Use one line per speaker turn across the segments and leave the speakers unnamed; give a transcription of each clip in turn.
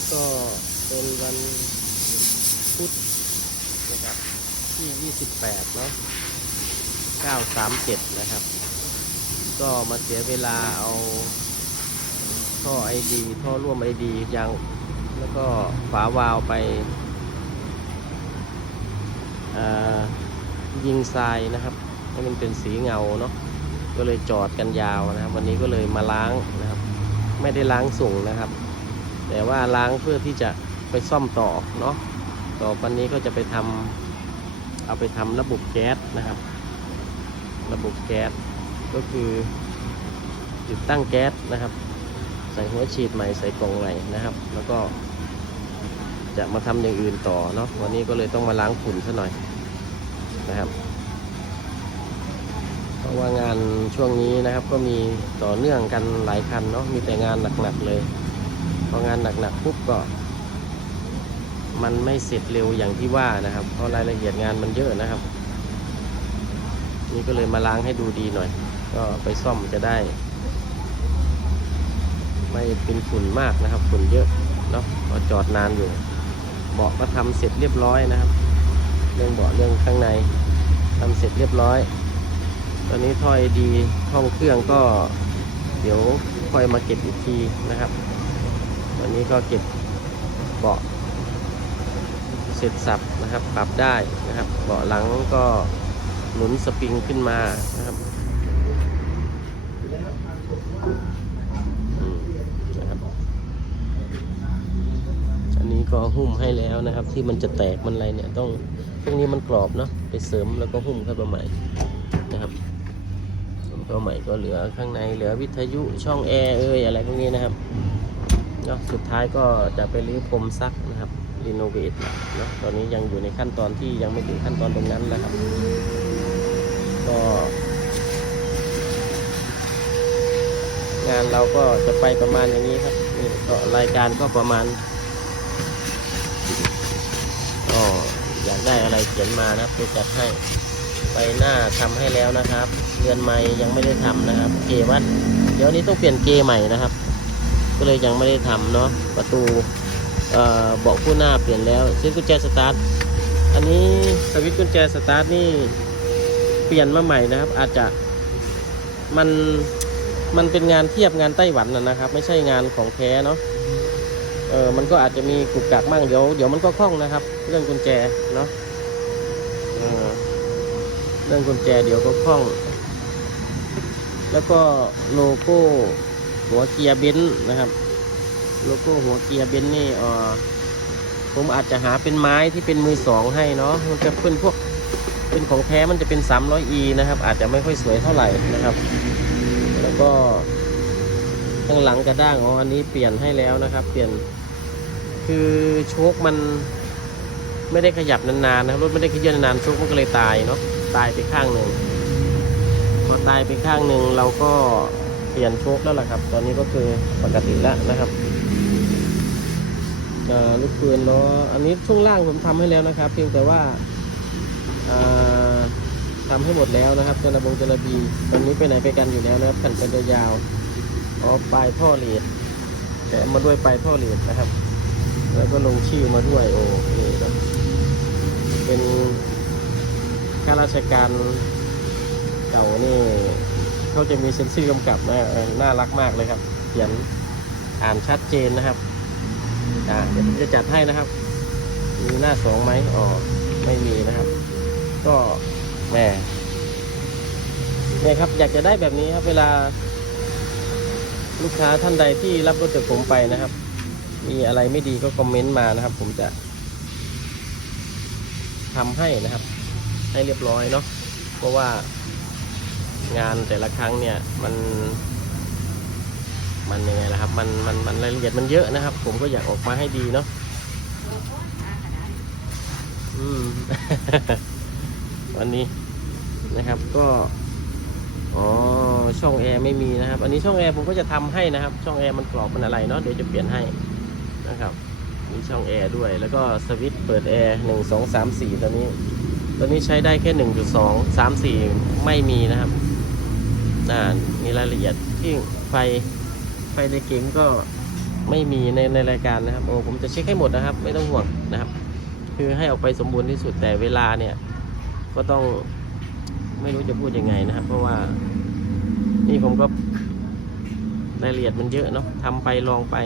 นี้ก็เป็นวันพุธนะครับ ที่ 28 เนาะ937 นะครับ ก็มาเสียเวลาเอาท่อไอดีท่อร่วมไอดียางแล้วก็ฝาวาล์วไปยิงทรายนะครับให้มันเป็นสีเงาเนาะก็เลยจอดกันยาวนะครับ วันนี้ก็เลยมาล้างนะครับ ไม่ได้ล้างส่งนะครับ แต่ว่าล้างเพื่อที่จะไปซ่อมต่อเนาะต่อวันนี้ก็จะไปทำเอาไปทำระบบแก๊สนะครับ ระบบแก๊สก็คือติดตั้งแก๊สนะครับ ใส่หัวฉีดใหม่ใส่กล่องใหม่นะครับ แล้วก็จะมาทำอย่างอื่นต่อเนาะวันนี้ก็เลยต้องมาล้างฝุ่นซะหน่อยนะครับเพราะว่างานช่วงนี้นะครับก็มีต่อเนื่องกันหลายคันเนาะมีแต่งานหนักๆเลย พองานหนักๆปุ๊บก็ มันไม่เสร็จเร็วอย่างที่ว่านะครับ เพราะรายละเอียดงานมันเยอะนะครับ นี่ก็เลยมาล้างให้ดูดีหน่อย ก็ไปซ่อมจะได้ ไม่เป็นฝุ่นมากนะครับ ฝุ่นเยอะเนาะก็จอดนานอยู่ เบาะก็ทำเสร็จเรียบร้อยนะครับ เรื่องเบาะเรื่องข้างในทำเสร็จเรียบร้อย ตอนนี้ถ้อยดีห้องเครื่องก็เดี๋ยวค่อยมาเก็บอีกทีนะครับ ตอนนี้ก็เก็บเบาะเสร็จสับนะครับ ปรับได้นะครับ เบาะหลังก็หนุนสปริงขึ้นมานะครับอันนี้ก็หุ้มให้แล้วนะครับ ที่มันจะแตกมันอะไรเนี่ยต้องพวกนี้มันกรอบเนาะไปเสริมแล้วก็หุ้มเข้าไปใหม่นะครับหุ้มาใหม่ก็เหลือข้างในเหลือวิทยุช่องแอร์เอ้ยอะไรพวกนี้นะครับ เนาะสุดท้ายก็จะไปรื้อพรมซักนะครับรีโนเวทเนาะตอนนี้ยังอยู่ในขั้นตอนที่ยังไม่ถึงขั้นตอนตรงนั้นนะครับ ก็ งานเราก็จะไปประมาณอย่างนี้ครับนี่ก็รายการก็ประมาณก็อยากได้อะไรเขียนมานะครับไปจัดให้ไปหน้าทำให้แล้วนะครับเรือนไม้ยังไม่ได้ทำนะครับ เกวัดเดี๋ยวนี้ต้องเปลี่ยนเกใหม่นะครับ ก็เลยยังไม่ได้ทำเนาะประตูเบาะคู่หน้าเปลี่ยนแล้วซึ่งกุญแจสตาร์ทอันนี้สวิตช์กุญแจสตาร์ทนี่เปลี่ยนมาใหม่นะครับ อาจจะมันมันเป็นงานเทียบงานไต้หวันนะนะครับ ไม่ใช่งานของแท้เนาะเออมันก็อาจจะมีกุกกักมั่งเดี๋ยวเดี๋ยวมันก็คล่องนะครับ เรื่องกุญแจเนาะเออเรื่องกุญแจเดี๋ยวก็คล่อง แล้วก็โลโก้ หัวเกียร์เบนซ์นะครับโลโก้หัวเกียร์เบนซ์นี่เออผมอาจจะหาเป็นไม้ที่เป็นมือสองให้เนาะมันจะเป็นพวกเป็นของแท้มันจะเป็น 300e นะครับ อาจจะไม่ค่อยสวยเท่าไหร่นะครับ แล้วก็ข้างหลังกระด้างอ๋ออันนี้เปลี่ยนให้แล้วนะครับ เปลี่ยนคือโชคมันไม่ได้ขยับนานๆนะครับรถไม่ได้ขยับนานๆโชคมันก็เลยตายเนาะตายไปข้างหนึ่งพอตายไปข้างหนึ่งเราก็ เปลี่ยนโชคแล้วล่ะครับ ตอนนี้ก็คือปกติแล้วนะครับลูกปืนเนาอันนี้ช่วงล่างผมทำให้แล้วนะครับ เพียงแต่ว่าอ่าทำให้หมดแล้วนะครับจระบงจระบีตอนนี้ไปไหนไปกันอยู่แล้วนะครับกันเป็นยาวๆอ๋อปลายท่อเลดแต่มาด้วยปลายท่อเลดนะครับ แล้วก็ลงชื่อมาด้วยโอ้นี่ครับเป็นข้าราชการเก่านี่ เขาจะมีเซ็นชื่อกำกับนะน่ารักมากเลยครับ เขียนอ่านชัดเจนนะครับอ่าเดี๋ยวผมจะจัดให้นะครับ มีหน้าสองไหมอ๋อไม่มีนะครับ ก็แหมเนี่ยครับ อยากจะได้แบบนี้ครับ เวลา ลูกค้าท่านใดที่รับรถจากผมไปนะครับ มีอะไรไม่ดีก็คอมเมนต์มานะครับ ผมจะทำให้นะครับ ให้เรียบร้อยเนาะเพราะว่า งานแต่ละครั้งเนี่ยมันมันยังไงล่ะครับมันมันมันรายละเอียดมันเยอะนะครับ ผมก็อยากออกมาให้ดีเนาะอืมวันนี้นะครับก็อ๋อช่องแอร์ไม่มีนะครับ อันนี้ช่องแอร์ผมก็จะทำให้นะครับ ช่องแอร์มันกรอบมันอะไรเนาะเดี๋ยวจะเปลี่ยนให้นะครับมีช่องแอร์ด้วย แล้วก็สวิตช์เปิดแอร์หนึ่งสองสามสี่ตอนนี้ตอนนี้ใช้ได้แค่หนึ่งจุดสองสามสี่ไม่มีนะครับ อ่ามีรายละเอียดที่ไฟไฟในเก๋งก็ไม่มีในในรายการนะครับโอ้ผมจะเช็คให้หมดนะครับ ไม่ต้องห่วงนะครับ คือให้ออกไปสมบูรณ์ที่สุดแต่เวลาเนี่ย ก็ต้องไม่รู้จะพูดยังไงนะครับ เพราะว่านี่ผมก็รายละเอียดมันเยอะเนาะทำไปลองไป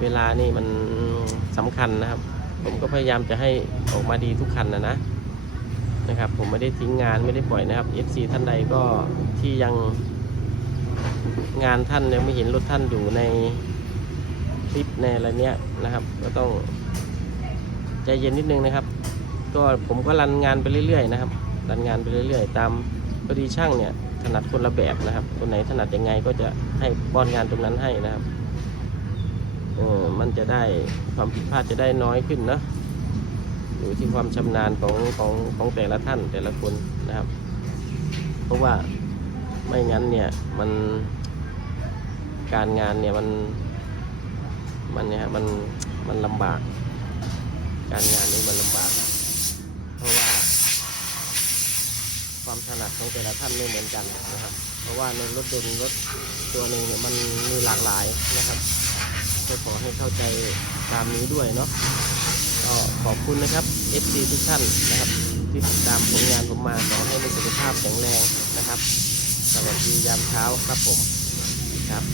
เวลานี่มันสำคัญนะครับ ผมก็พยายามจะให้ออกมาดีทุกคันนะนะ นะครับ ผมไม่ได้ทิ้งงานไม่ได้ปล่อยนะครับ FC ท่านใดก็ที่ยังงานท่านยังไม่เห็นรถท่านอยู่ในคลิปในอะไรเนี้ยนะครับ ก็ต้องใจเย็นนิดนึงนะครับ ก็ผมก็รันงานไปเรื่อยๆนะครับรันงานไปเรื่อยๆ ตามพอดีช่างเนี่ยถนัดคนละแบบนะครับ คนไหนถนัดยังไงก็จะให้ป้อนงานตรงนั้นให้นะครับเออมันจะได้ความผิดพลาดจะได้น้อยขึ้นนะ อยู่ที่ความชำนาญของของของแต่ละท่านแต่ละคนนะครับ เพราะว่าไม่งั้นเนี่ยมันการงานเนี่ยมันมันเนี่ยฮะมันมันลำบาก การงานนี้มันลำบาก เพราะว่า ความถนัดของแต่ละท่านไม่เหมือนกันนะครับ เพราะว่าในรถยนต์รถตัวหนึ่งเนี่ยมันมีหลากหลายนะครับก็ขอให้เข้าใจตามนี้ด้วยเนาะ ก็ขอบคุณนะครับ FC ทุกท่านนะครับ ที่ติดตามผลงานผมมาขอให้มีสุขภาพแข็งแรงนะครับ สวัสดียามเช้าครับผมครับ